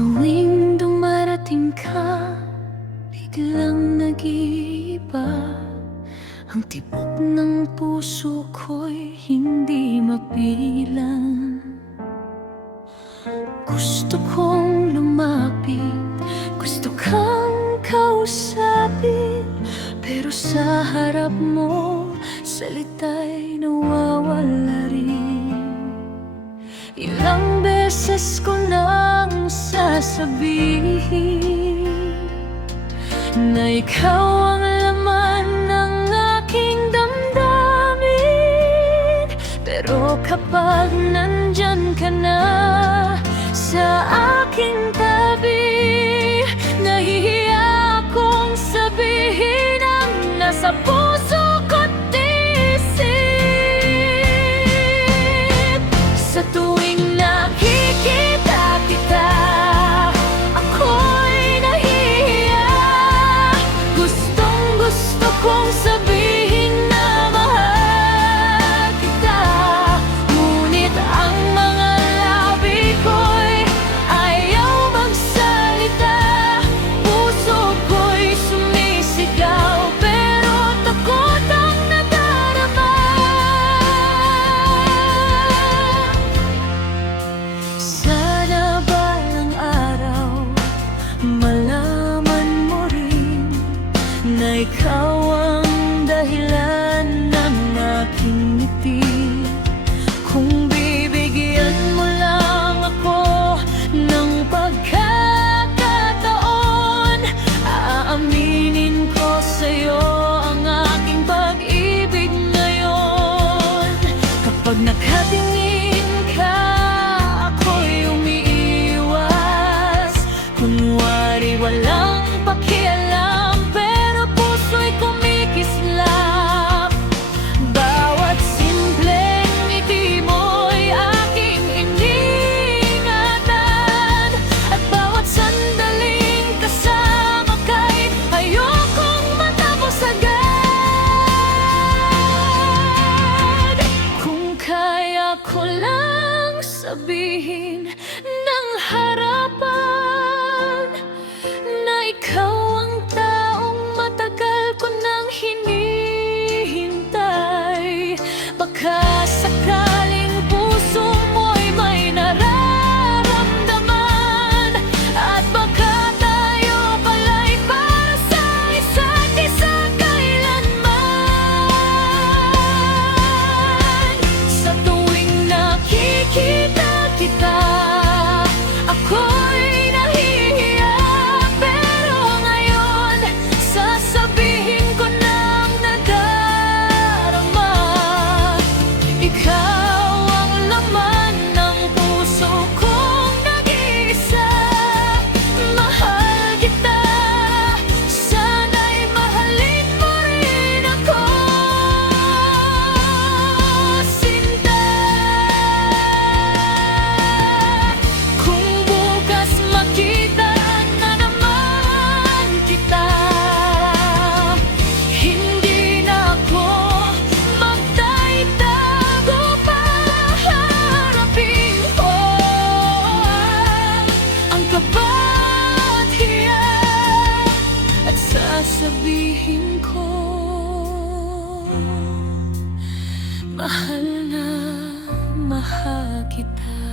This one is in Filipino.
tuwing dumarating ka, biglang nag-iiba. Ang tibok ng puso ko'y hindi mapilang. Gusto kong lumapit, gusto kang kausapin, pero sa harap mo, salita'y nawawala rin. Ilang beses ko nang sasabihin na ikaw ang laman ng aking damdamin, pero kapag nandyan ka na sa aking tabi, nahihiya akong sabihin ang nasa puso ko't isip. Sa tuwing nakikita kita, ako'y nahihiya. Gustong gusto kong sabihin na mahal kita, ngunit ang mga labi ko'y ayaw magsalita. Puso ko'y sumisigaw, pero takot ang nadarama. Sana balang araw malaman mo rin na ikaw ang dahilan ng aking ngiti. Kung bibigyan mo lang ako ng pagkakataon, aaminin ko sa'yo ang aking pag-ibig ngayon. Kapag nakatingin ka, ako'y umiiwas. Kunwari walang pakialam, pero puso'y kumikislap. Bawat simpleng ngiti mo'y aking iniingatan, at bawat sandaling kasama ka'y ayokong matapos agad. Kung kaya ko lang sabihin ng harapan na ikaw ang taong matagal ko nang hinihintay, baka sakaling puso mo'y may nararamdaman, at baka tayo pala'y para sa isa't isa kailanman. Sa tuwing nakikita kita, ako'y nahihiya, pero ngayon sasabihin ko ng nadarama. Ikaw ang laman ng puso kong nag-iisa. Mahal kita, sana'y mahalin mo rin ako, sinta. Kung bukas makita na naman kita, hindi na ako magtaitago pa. Harapin ko ang kaba at hiya, at sasabihin ko, mahal na mahal kita.